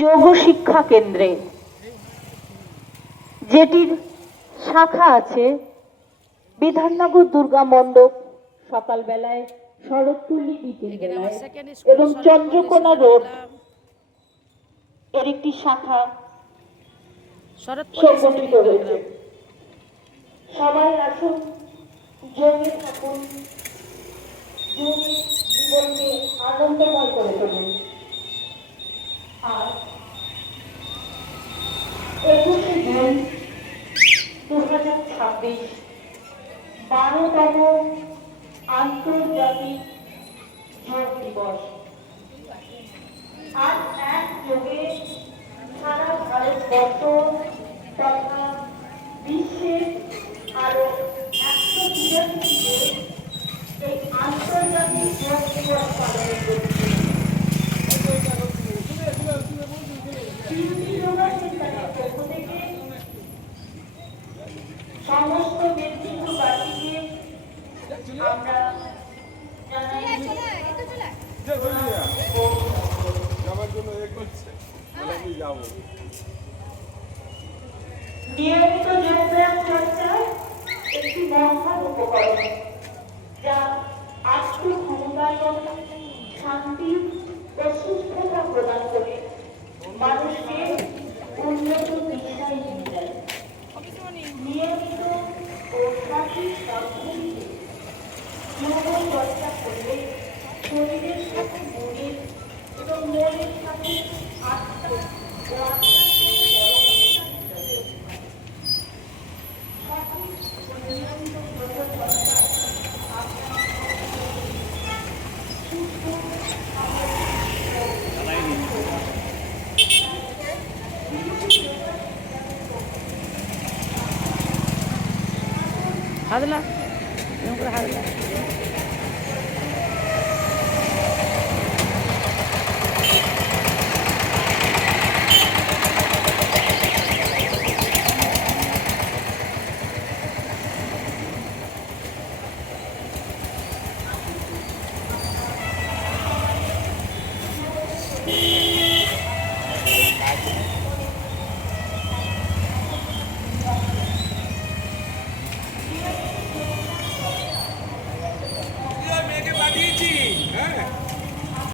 যোগ শিক্ষা কেন্দ্রে, যেটির শাখা আছে বিধাননগর দুর্গা মণ্ডপ সকালবেলায়, শরৎপল্লী বিকেলবেলায় এবং চন্দ্রকোনা রোড এর একটি শাখা সংগঠিত হয়েছে। সবাই আসুন, যোগে থাকুন, যোগে জীবনকে আনন্দময় করে তুলুন। আর 21শে জুন 2026 12তম আন্তর্জাতিক যোগ দিবস। আজ এক যোগে সারা ভারতবর্ষ তথা বিশ্বের আরো 182 দেশ এই আন্তর্জাতিক যোগ দিবস পালন করছে। সমস্ত ব্যক্তিত্ববাদীকে আমরা জানাই নিয়মিত যোগব্যায়াম চর্চা একটি মহান উপকরণ, যা আত্মক্ষমতায়ন, শান্তি ও সুস্থতা প্রদান করে মানুষকে উন্নত দিশায় নিয়ে যায়। নিয়মিত ও সঠিক পদ্ধতিতে যোগ চর্চা করলে শরীরের সাথে মনের এবং মনের সাথে আত্মা ও আত্মার হাদলা, হাদলা।